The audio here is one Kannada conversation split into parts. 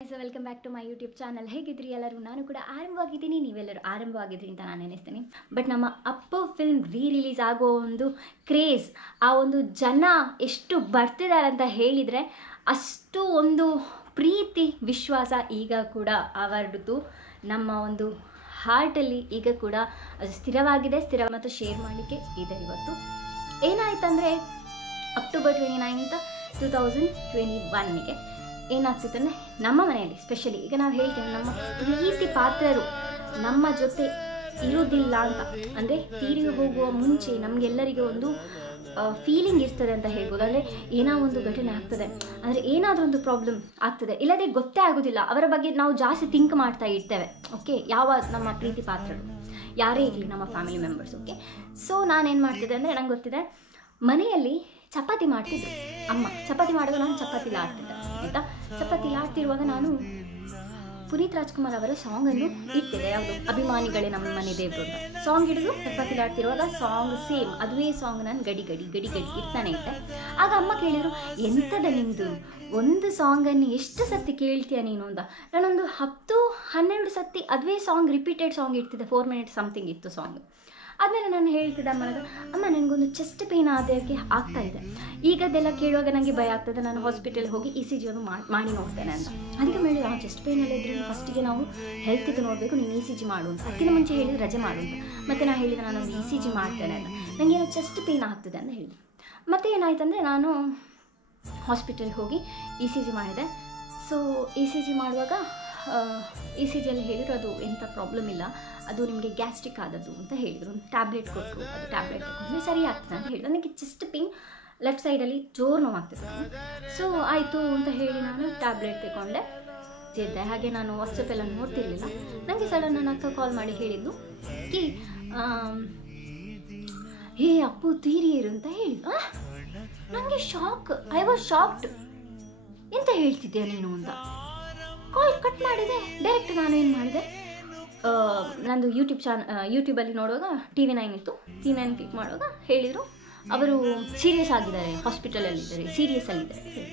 Welcome back to my YouTube channel. ಹೇಗಿದ್ರಿ ಎಲ್ಲರೂ? ನಾನು ಕೂಡ ಆರಂಭವಾಗಿದ್ದೀನಿ, ನೀವೆಲ್ಲರೂ ಆರಂಭವಾಗಿದ್ರಿ ಅಂತ ನಾನು ನೆನೆಸ್ತೀನಿ. ಬಟ್ ನಮ್ಮ ಅಪ್ಪ ಫಿಲ್ಮ್ ರಿಲೀಸ್ ಆಗೋ ಒಂದು ಕ್ರೇಜ್, ಆ ಒಂದು ಜನ ಎಷ್ಟು ಬರ್ತಿದ್ದಾರೆ ಅಂತ ಹೇಳಿದರೆ ಅಷ್ಟು ಒಂದು ಪ್ರೀತಿ ವಿಶ್ವಾಸ ಈಗ ಕೂಡ ಅವರದ್ದು ನಮ್ಮ ಒಂದು ಹಾರ್ಟಲ್ಲಿ ಈಗ ಕೂಡ ಅದು ಸ್ಥಿರವಾಗಿದೆ. ಮತ್ತು ಶೇರ್ ಮಾಡಲಿಕ್ಕೆ ಇದೆ. ಇವತ್ತು ಏನಾಯ್ತಂದರೆ ಅಕ್ಟೋಬರ್ 29, 2021ಗೆ ಏನಾಗ್ತಿತ್ತಂದರೆ ನಮ್ಮ ಮನೆಯಲ್ಲಿ ಸ್ಪೆಷಲಿ ಈಗ ನಾವು ಹೇಳ್ತೇವೆ ನಮ್ಮ ಪ್ರೀತಿ ಪಾತ್ರರು ನಮ್ಮ ಜೊತೆ ಇರೋದಿಲ್ಲ ಅಂತ. ಅಂದರೆ ತೀರಿಗೆ ಹೋಗುವ ಮುಂಚೆ ನಮಗೆಲ್ಲರಿಗೆ ಒಂದು ಫೀಲಿಂಗ್ ಇರ್ತದೆ ಅಂತ ಹೇಳ್ಬೋದು. ಅಂದರೆ ಏನೋ ಒಂದು ಘಟನೆ ಆಗ್ತದೆ, ಅಂದರೆ ಏನಾದರೂ ಒಂದು ಪ್ರಾಬ್ಲಮ್ ಆಗ್ತದೆ, ಇಲ್ಲದೆ ಗೊತ್ತೇ ಆಗೋದಿಲ್ಲ. ಅವರ ಬಗ್ಗೆ ನಾವು ಜಾಸ್ತಿ ಥಿಂಕ್ ಮಾಡ್ತಾ ಇರ್ತೇವೆ. ಓಕೆ, ಯಾವ ನಮ್ಮ ಪ್ರೀತಿ ಪಾತ್ರರು ಯಾರೇ ಇರಲಿ, ನಮ್ಮ ಫ್ಯಾಮಿಲಿ ಮೆಂಬರ್ಸ್. ಓಕೆ, ಸೊ ನಾನೇನು ಮಾಡ್ತಿದ್ದೆ ಅಂದರೆ, ನಂಗೆ ಗೊತ್ತಿದೆ ಮನೆಯಲ್ಲಿ ಚಪಾತಿ ಮಾಡ್ತಿದ್ರು ಅಮ್ಮ. ಚಪಾತಿ ಮಾಡುವಾಗ ನಾನು ಚಪಾತಿ ಆಡ್ತಿದ್ದೆ ಆಯಿತಾ. ಚಪಾತಿ ಆಡ್ತಿರುವಾಗ ನಾನು ಪುನೀತ್ ರಾಜ್ಕುಮಾರ್ ಅವರ ಸಾಂಗನ್ನು ಇಟ್ಟಿದ್ದೆ. ಯಾವುದು ಅಭಿಮಾನಿಗಳೇ ನಮ್ಮ ಮನೆ ದೇವರು ಅಂತ ಸಾಂಗ್ ಹಿಡಿದು ಚಪಾತಿ ಆಡ್ತಿರುವಾಗ ಸಾಂಗ್ ಸೇಮ್ ಅದುವೇ ಸಾಂಗ್ ನಾನು ಗಡಿ ಗಡಿ ಗಡಿ ಗಡಿ ಇರ್ತಾನೆ ಇದ್ದೆ. ಆಗ ಅಮ್ಮ ಕೇಳಿದರು, ಎಂಥದ ನಿಮ್ಮದು ಒಂದು ಸಾಂಗನ್ನು ಎಷ್ಟು ಸತಿ ಕೇಳ್ತೀಯ ನೀನು ಅಂತ. ನಾನೊಂದು 10-12 ಸತಿ ಅದುವೇ ಸಾಂಗ್ ರಿಪೀಟೆಡ್ ಸಾಂಗ್ ಇರ್ತಿದ್ದೆ. 4 minutes ಸಮಥಿಂಗ್ ಇತ್ತು ಸಾಂಗ್. ಆದಮೇಲೆ ನಾನು ಹೇಳ್ತಿದ್ದೆ ಅಮ್ಮನಾಗ, ಅಮ್ಮ ನನಗೊಂದು ಚೆಸ್ಟ್ ಪೇಯ್ನ್ ಆದಕ್ಕೆ ಆಗ್ತಾಯಿದೆ, ಈಗದೆಲ್ಲ ಕೇಳುವಾಗ ನನಗೆ ಭಯ ಆಗ್ತದೆ, ನಾನು ಹಾಸ್ಪಿಟಲ್ಗೆ ಹೋಗಿ ECG ಒಂದು ಮಾಡಿ ನೋಡ್ತೇನೆ ಅಂತ. ಅದಕ್ಕೆ ಹೇಳಿದ್ರು, ನಾವು ಚೆಸ್ಟ್ ಪೇಯ್ನಲ್ಲಿ ಇದ್ದರೆ ಫಸ್ಟಿಗೆ ನಾವು ಹೆಲ್ತಿಗೆ ನೋಡಬೇಕು, ನೀನು ECG ಮಾಡು ಅಂತ. ಅದಕ್ಕಿಂತ ಮುಂಚೆ ಹೇಳಿದ್ರು ರಜೆ ಮಾಡು ಅಂತ. ಮತ್ತು ನಾನು ಹೇಳಿದೆ ನಾನೊಂದು ECG ಮಾಡ್ತೇನೆ ಅಂತ, ನನಗೇನೋ ಚೆಸ್ಟ್ ಪೇಯ್ನ್ ಆಗ್ತದೆ ಅಂತ ಹೇಳಿದೆ. ಮತ್ತು ಏನಾಯ್ತಂದರೆ ನಾನು ಹಾಸ್ಪಿಟಲ್ಗೆ ಹೋಗಿ ECG ಮಾಡಿದೆ. ಸೊ ECG ಮಾಡುವಾಗ ECGಯಲ್ಲಿ ಹೇಳಿದ್ರು ಅದು ಎಂಥ ಪ್ರಾಬ್ಲಮ್ ಇಲ್ಲ, ಅದು ನಿಮಗೆ ಗ್ಯಾಸ್ಟ್ರಿಕ್ ಆದದ್ದು ಅಂತ ಹೇಳಿದರು. ಒಂದು ಟ್ಯಾಬ್ಲೆಟ್ ಕೊಟ್ಟರು, ಅದು ಟ್ಯಾಬ್ಲೆಟ್ ತಗೊಂಡ್ರೆ ಸರಿ ಆಗ್ತದೆ ಅಂತ ಹೇಳಿದ್ರು. ನನಗೆ ಚೆಸ್ಟ್ ಪೇಯ್ನ್ ಲೆಫ್ಟ್ ಸೈಡಲ್ಲಿ ಜೋರು ನೋವಾಗ್ತಿತ್ತು. ಸೊ ಆಯಿತು ಅಂತ ಹೇಳಿ ನಾನು ಟ್ಯಾಬ್ಲೆಟ್ ತಗೊಂಡೆ ಇದ್ದೆ. ಹಾಗೆ ನಾನು ವಾಟ್ಸಪ್ ಎಲ್ಲ ನೋಡ್ತಿರ್ಲಿಲ್ಲ. ನನಗೆ ಸಡನ್ ನನ್ನ ಅಕ್ಕ ಕಾಲ್ ಮಾಡಿ ಹೇಳಿದ್ದು ಕಿ ಹೇ ಅಪ್ಪು ತೀರಿಯರು ಅಂತ ಹೇಳಿದ್ದು. ನನಗೆ ಶಾಕ್, ಐ ವಾಸ್ ಶಾಕ್ಡ್. ಎಂತ ಹೇಳ್ತಿದ್ದೆ ನೀನು ಅಂತ ಕಾಲ್ ಕಟ್ ಮಾಡಿದೆ. ಡೈರೆಕ್ಟ್ ನಾನು ಏನು ಮಾಡಿದೆ, ನಂದು ಯೂಟ್ಯೂಬಲ್ಲಿ ನೋಡುವಾಗ TV9 ಇತ್ತು. TV9 ಕ್ಲಿಕ್ ಮಾಡುವಾಗ ಹೇಳಿದರು ಅವರು ಸೀರಿಯಸ್ ಆಗಿದ್ದಾರೆ, ಹಾಸ್ಪಿಟಲಲ್ಲಿದ್ದಾರೆ, ಸೀರಿಯಸ್ಸಲ್ಲಿದ್ದಾರೆ.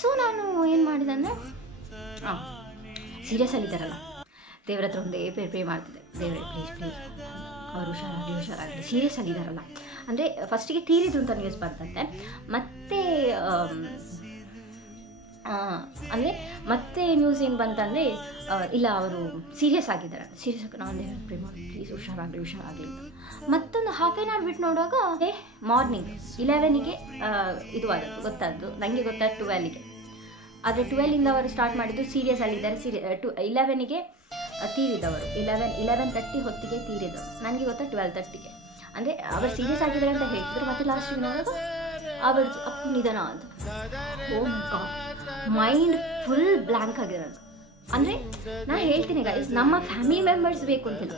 ಸೊ ನಾನು ಏನು ಮಾಡಿದೆ ಅಂದರೆ, ಸೀರಿಯಸ್ಸಲ್ಲಿದ್ದಾರಲ್ಲ, ದೇವ್ರ ಹತ್ರ ಒಂದೇ ಪ್ರೇ ಮಾಡ್ತಿದ್ದೆ, ದೇವರೇ ಪ್ಲೀಸ್ ಅವರು ಹುಷಾರಾಗಲಿ, ಸೀರಿಯಸ್ ಆಗಿದ್ದಾರಲ್ಲ. ಅಂದರೆ ಫಸ್ಟಿಗೆ ತೀರಿದ್ರು ಅಂತ ನ್ಯೂಸ್ ಬರ್ತಂತೆ. ಮತ್ತೆ ನ್ಯೂಸ್ ಏನು ಬಂತಂದರೆ, ಇಲ್ಲ ಅವರು ಸೀರಿಯಸ್ ಆಗಿದ್ದಾರೆ, ಸೀರಿಯಸ್ ಆಗಿ ನಾವು ಒಂದೇ ಪ್ರೇ ಮಾಡಿ ಪ್ಲೀಸ್ ಹುಷಾರಾಗಲಿ ಅಂತ. ಮತ್ತೊಂದು ಹಾಫ್ ಆನ್ ಅವರ್ ಬಿಟ್ಟು ನೋಡುವಾಗ ಮಾರ್ನಿಂಗ್ 11ಗೆ ಇದು ಆದದ್ದು ಗೊತ್ತಾದ್ದು. ನನಗೆ ಗೊತ್ತಾದ್ದು 12ಗೆ. ಆದರೆ 12ಇಂದ ಅವರು ಸ್ಟಾರ್ಟ್ ಮಾಡಿದ್ದು ಸೀರಿಯಸ್ ಆಗಿದ್ದಾರೆ. 11ಗೆ ತೀರಿದವರು, 11:30 ಹೊತ್ತಿಗೆ ತೀರಿದವರು. ನನಗೆ ಗೊತ್ತಾ 12:30ಗೆ. ಅಂದರೆ ಅವರು ಸೀರಿಯಸ್ ಆಗಿದ್ದಾರೆ ಅಂತ ಹೇಳ್ತಿದ್ರು. ಮತ್ತು ಲಾಸ್ಟಿಗೆ ನೋಡುವಾಗ ಅವರದ್ದು ಅಪ್ಪು ನಿಧನ ಅಂತ. ಓ ಮೈ ಗಾಡ್, ಮೈಂಡ್ ಫುಲ್ ಬ್ಲ್ಯಾಂಕ್ ಆಗಿರೋದು. ಅಂದರೆ ನಾನು ಹೇಳ್ತೀನಿ ಗೈಸ್, ನಮ್ಮ ಫ್ಯಾಮಿಲಿ ಮೆಂಬರ್ಸ್ ಬೇಕು ಅಂತಿಲ್ಲ.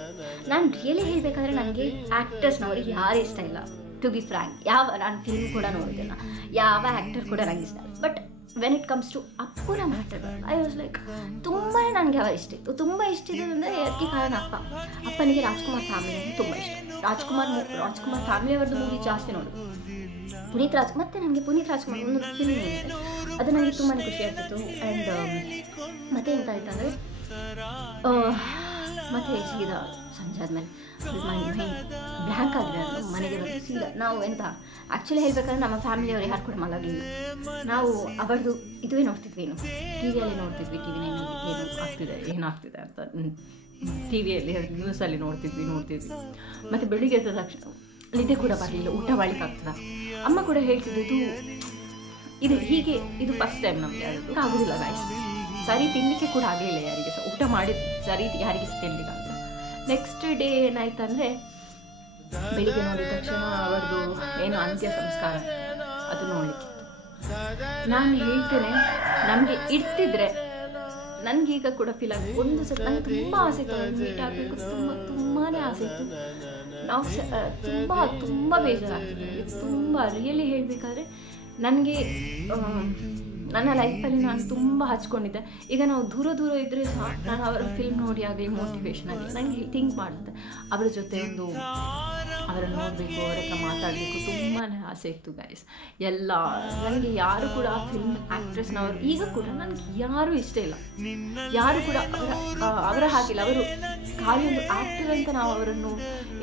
ನಾನು ರಿಯಲಿ ಹೇಳಬೇಕಾದ್ರೆ ನನಗೆ ಆ್ಯಕ್ಟರ್ಸ್ನವ್ರಿಗೆ ಯಾರು ಇಷ್ಟ ಇಲ್ಲ, ಟು ಬಿ ಫ್ರ್ಯಾಂಕ್. ನಾನು ಫಿಲ್ಮ್ ಕೂಡ ನೋಡೋದಿಲ್ಲ, ಯಾವ ಆ್ಯಕ್ಟರ್ ಕೂಡ ನನಗೆ ಇಷ್ಟ ಇಲ್ಲ. But when it comes to ಅಪ್ಪುನ ಮ್ಯಾಟರ್, ಐ ವಾಸ್ ಲೈಕ್ ತುಂಬಾ ನನಗೆ ಅವರ ಇಷ್ಟ ಇತ್ತು. ತುಂಬ ಇಷ್ಟ ಇದ್ದದಂದರೆ ಅದಕ್ಕೆ ಕಾರಣ ಅಪ್ಪನಿಗೆ ರಾಜ್ಕುಮಾರ್ ಫ್ಯಾಮಿಲಿ ತುಂಬ ಇಷ್ಟ. ರಾಜ್ಕುಮಾರ್ ಫ್ಯಾಮಿಲಿಯವ್ರದ್ದು ಮೂವಿ ಜಾಸ್ತಿ ನೋಡೋದು. ಮತ್ತು ನನಗೆ ಪುನೀತ್ ರಾಜ್ಕುಮಾರ್ ಒಂದು ಫಿಲ್ಮ್ ಏನಿದೆ ಅದು ನನಗೆ ತುಂಬಾ ಖುಷಿ ಆಗ್ತಿತ್ತು. ಆ್ಯಂಡ್ ಮತ್ತೆ ಎಂತ ಆಯ್ತು ಅಂದರೆ, ಮತ್ತೆ ಸೀದಾ ಸಂಜೆ ಆದಮೇಲೆ ಮೈಂಡ್ ಬ್ಲ್ಯಾಂಕ್ ಆಗಿದೆ. ಮನೆಗೆ ಬಂದು ಸೀದಾ ನಾವು ಎಂತ ಆ್ಯಕ್ಚುಲಿ ಹೇಳ್ಬೇಕಾದ್ರೆ ನಮ್ಮ ಫ್ಯಾಮಿಲಿಯವರು ಯಾರು ಕೂಡ ಮಲಗಲಿಲ್ಲ. ನಾವು ಅವರದು ಇದುವೇ ನೋಡ್ತಿದ್ವಿ, ಟಿವಿಯಲ್ಲಿ ನೋಡ್ತಿದ್ವಿ. TV9 ಏನಾಗ್ತಿದೆ ಅಂತ ಟಿವಿಯಲ್ಲಿ ನ್ಯೂಸಲ್ಲಿ ನೋಡ್ತಿದ್ವಿ. ಮತ್ತು ಬೆಳಿಗ್ಗೆ ಎದ್ದ ತಕ್ಷಣ ನಿದ್ದೆ ಕೂಡ ಬರಲಿಲ್ಲ, ಊಟ ಮಾಡ್ಲಿಕ್ಕಾಗ್ತದ. ಅಮ್ಮ ಕೂಡ ಹೇಳ್ತಿದ್ದು ಇದು ಫಸ್ಟ್ ಟೈಮ್ ನಮಗೆ ಅದು ಆಗೋದಿಲ್ಲ ಗಾಯ್ಸ್. ಸರಿ ತಿನ್ನಲಿಕ್ಕೆ ಕೂಡ ಆಗಲಿಲ್ಲ ಯಾರಿಗೆ ಸಹ, ಊಟ ಮಾಡಿದ ಸರಿ ಯಾರಿಗೆ ಸಹ ತಿನ್ನಲಿಕ್ಕೆ ಆಗಲಿಲ್ಲ. ನೆಕ್ಸ್ಟ್ ಡೇ ಏನಾಯ್ತಂದರೆ, ಬೆಳಿಗ್ಗೆ ನೋಡಿದ ತಕ್ಷಣ ಅವರದು ಏನು ಅಂತ್ಯ ಸಂಸ್ಕಾರ ಅದು ನೋಡಲಿಕ್ಕೆ. ನಾನು ಹೇಳ್ತೇನೆ, ನಮಗೆ ಇಡ್ತಿದ್ರೆ ನನಗೀಗ ಕೂಡ ಫೀಲ್ ಆಗಿ ಒಂದು ಸಲ ನನಗೆ ತುಂಬ ಆಸೆ ಇತ್ತು ಅವ್ರನ್ನ ಮೀಟ್ ಆಗಬೇಕು, ತುಂಬಾ ಆಸೆ ಇತ್ತು. ನಾವು ತುಂಬ ಬೇಜಾರಾಗ್ತಿದೆ. ತುಂಬ ರಿಯಲಿ ಹೇಳಬೇಕಾದ್ರೆ ನನಗೆ ನನ್ನ ಲೈಫಲ್ಲಿ ನಾನು ತುಂಬ ಹಚ್ಕೊಂಡಿದ್ದೆ. ಈಗ ನಾವು ದೂರ ಇದ್ದರೆ ಸಹ ನಾನು ಅವರ ಫಿಲ್ಮ್ ನೋಡಿ ಆಗಲಿ, ಮೋಟಿವೇಶನ್ ಆಗಲಿ ನನಗೆ ಥಿಂಕ್ ಮಾಡುತ್ತೆ. ಅವರ ಜೊತೆ ಒಂದು ಅವರನ್ನು ನೋಡಬೇಕು, ಅವರ ಹತ್ರ ಮಾತಾಡಬೇಕು ತುಂಬಾ ಆಸೆ ಇತ್ತು ಗೈಸ್. ಎಲ್ಲ ನನಗೆ ಯಾರು ಕೂಡ ಫಿಲ್ಮ್ ಆ್ಯಕ್ಟ್ರೆಸ್ನವರು ಈಗ ಕೂಡ ನನಗೆ ಯಾರೂ ಇಷ್ಟ ಇಲ್ಲ, ಯಾರು ಕೂಡ ಅವರ ಹಾಗಿಲ್ಲ. ಅವರು ಖಾಲಿ ಒಂದು ಆ್ಯಕ್ಟರ್ ಅಂತ ನಾವು ಅವರನ್ನು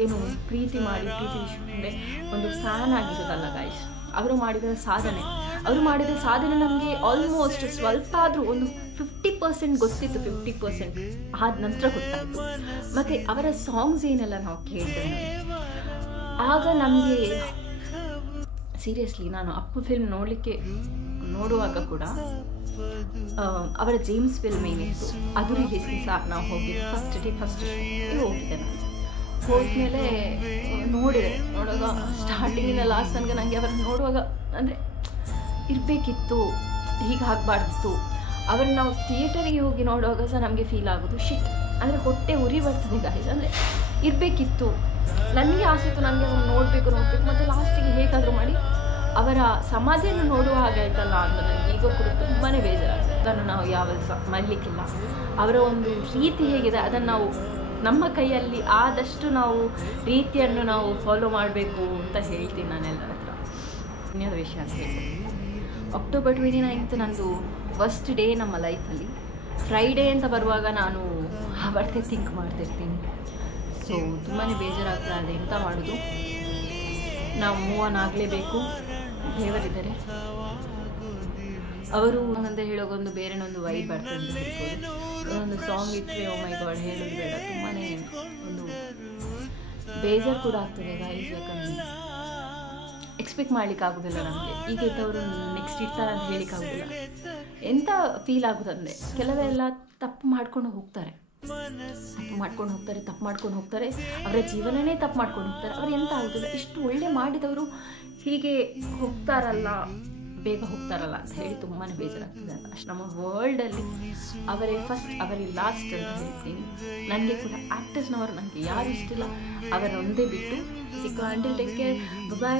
ಏನು ಪ್ರೀತಿ ವಿಶ್ವಕ್ಕೆ ಒಂದು ಫ್ಯಾನ್ ಆಗಿರೋದಲ್ಲ ಗೈಸ್. ಅವರು ಮಾಡಿದ ಸಾಧನೆ ನಮಗೆ ಆಲ್ಮೋಸ್ಟ್ ಸ್ವಲ್ಪ ಆದರೂ ಒಂದು 50% ಗೊತ್ತಿತ್ತು, 50% ಆದ ನಂತರ ಗೊತ್ತಾಯಿತು. ಮತ್ತು ಅವರ ಸಾಂಗ್ಸ್ ಏನೆಲ್ಲ ನಾವು ಕೇಳಿದ್ರೆ ಆಗ ನಮಗೆ ಸೀರಿಯಸ್ಲಿ, ನಾನು ಅಪ್ಪು ಫಿಲ್ಮ್ ನೋಡುವಾಗ ಕೂಡ ಅವರ ಜೇಮ್ಸ್ ಫಿಲ್ಮ್ ಏನಿತ್ತು ಅದು ರಿಲೀಸ್ಗೆ ಸಹ ನಾವು ಹೋಗಿದ್ದು ಫಸ್ಟ್ ಶೋ ಹೋಗಿದ್ದೆ. ನಾನು ಹೋದ್ಮೇಲೆ ನೋಡುವಾಗ ಸ್ಟಾರ್ಟಿಂಗಿನ ಲಾಸ್ಟ್ ತನಕ ನನಗೆ ಅವರನ್ನು ನೋಡುವಾಗ ಅಂದರೆ ಇರಬೇಕಿತ್ತು, ಹೀಗೆ ಆಗಬಾರ್ದಿತ್ತು. ಅವರನ್ನು ನಾವು ಥಿಯೇಟರಿಗೆ ಹೋಗಿ ನೋಡುವಾಗ ಸಹ ನಮಗೆ ಫೀಲ್ ಆಗೋದು ಶಿಟ್, ಅಂದರೆ ಹೊಟ್ಟೆ ಉರಿ ಬರ್ತದೆ ಗಾಯ್ಸ್. ಅಂದರೆ ಇರಬೇಕಿತ್ತು, ನನಗೆ ಆಸೆ ಇತ್ತು ನನಗೆ ಅವರನ್ನು ನೋಡಬೇಕು. ಮತ್ತು ಲಾಸ್ಟಿಗೆ ಹೇಗಾದರೂ ಮಾಡಿ ಅವರ ಸಮಾಧಿಯನ್ನು ನೋಡುವ ಹಾಗೆ ಆಯ್ತಲ್ಲ ಅಂತ ನನಗೆ ಈಗ ಕೂಡ ತುಂಬಾ ಬೇಜಾರಾಗ್ತದೆ. ಅದನ್ನು ನಾವು ಯಾವಾಗ ಸಹ ಮರೀಲಿಕ್ಕಿಲ್ಲ. ಅವರ ಒಂದು ರೀತಿ ಹೇಗಿದೆ ಅದನ್ನು ನಾವು ನಮ್ಮ ಕೈಯಲ್ಲಿ ಆದಷ್ಟು ನಾವು ರೀತಿಯನ್ನು ನಾವು ಫಾಲೋ ಮಾಡಬೇಕು ಅಂತ ಹೇಳ್ತೀನಿ ನಾನು ಎಲ್ಲರ ಹತ್ರ. ಇನ್ನೊಂದು ವಿಷಯ ಅಂತ ಹೇಳ್ತೀನಿ, ಅಕ್ಟೋಬರ್ 29 ನಂದು ಫಸ್ಟ್ ಡೇ ನಮ್ಮ ಲೈಫಲ್ಲಿ. ಫ್ರೈಡೇ ಅಂತ ಬರುವಾಗ ನಾನು ಅವತ್ತೇ ಥಿಂಕ್ ಮಾಡ್ತಿರ್ತೀನಿ. ಸೊ ತುಂಬಾ ಬೇಜಾರಾಗ್ತದೆ, ಅದು ಎಂತ ಮಾಡೋದು, ನಾವು ಮೂವ್ ಆನ್ ಆಗಲೇಬೇಕು. ದೇವರಿದ್ದಾರೆ, ಅವರು ಅಂತ ಹೇಳೋಗೊಂದು ಬೇರೆನೊಂದು ವೈಬ್ ಬರ್ತದೆ ಅಂತ ಹೇಳ್ಬೋದು. ಒಂದು ಸಾಂಗ್ ಇಟ್ಟರೆ ಓ ಮೈ ಗಾಡ್ ಹೇಳೋದು ಬೇಡ, ತುಂಬಾ ಒಂದು ಬೇಜಾರು ಕೂಡ ಆಗ್ತದೆ ಗಾಯ್ಸ್. ಯಾಕಂದರೆ ಎಕ್ಸ್ಪೆಕ್ಟ್ ಮಾಡ್ಲಿಕ್ಕೆ ಆಗೋದಿಲ್ಲ ನಮಗೆ. ಈಗ ಇದ್ದವರು ನೆಕ್ಸ್ಟ್ ಇರ್ತಾರೆ ಅಂತ ಹೇಳಿಕ್ಕಾಗೋದಿಲ್ಲ. ಎಂಥ ಫೀಲ್ ಆಗೋದಂದರೆ ಕೆಲವೆಲ್ಲ ತಪ್ಪು ಮಾಡ್ಕೊಂಡು ಹೋಗ್ತಾರೆ, ಅವರ ಜೀವನನೇ ತಪ್ಪು ಮಾಡ್ಕೊಂಡು ಹೋಗ್ತಾರೆ. ಅವ್ರು ಎಂತ ಆಗೋದಿಲ್ಲ, ಇಷ್ಟು ಒಳ್ಳೆ ಮಾಡಿದವರು ಹೀಗೆ ಬೇಗ ಹೋಗ್ತಾರಲ್ಲ ಅಂತ ಹೇಳಿ ತುಂಬಾ ಬೇಜಾರಾಗ್ತದೆ. ಅಷ್ಟು ನಮ್ಮ ವರ್ಲ್ಡಲ್ಲಿ ಅವರೇ ಫಸ್ಟ್, ಅವರೇ ಲಾಸ್ಟ್ ಅಂತ ಹೇಳ್ತೀನಿ. ನನಗೆ ಕೂಡ ಆ್ಯಕ್ಟರ್ಸ್ನವರು ನನಗೆ ಯಾರು ಇಷ್ಟಿಲ್ಲ, ಅವರೊಂದೇ ಬಿಟ್ಟು ಸಿಕ್ಕ. ಅಂಟಿಲ್ ಟೇಕ್ ಕೇರ್, ಬಾಯ್.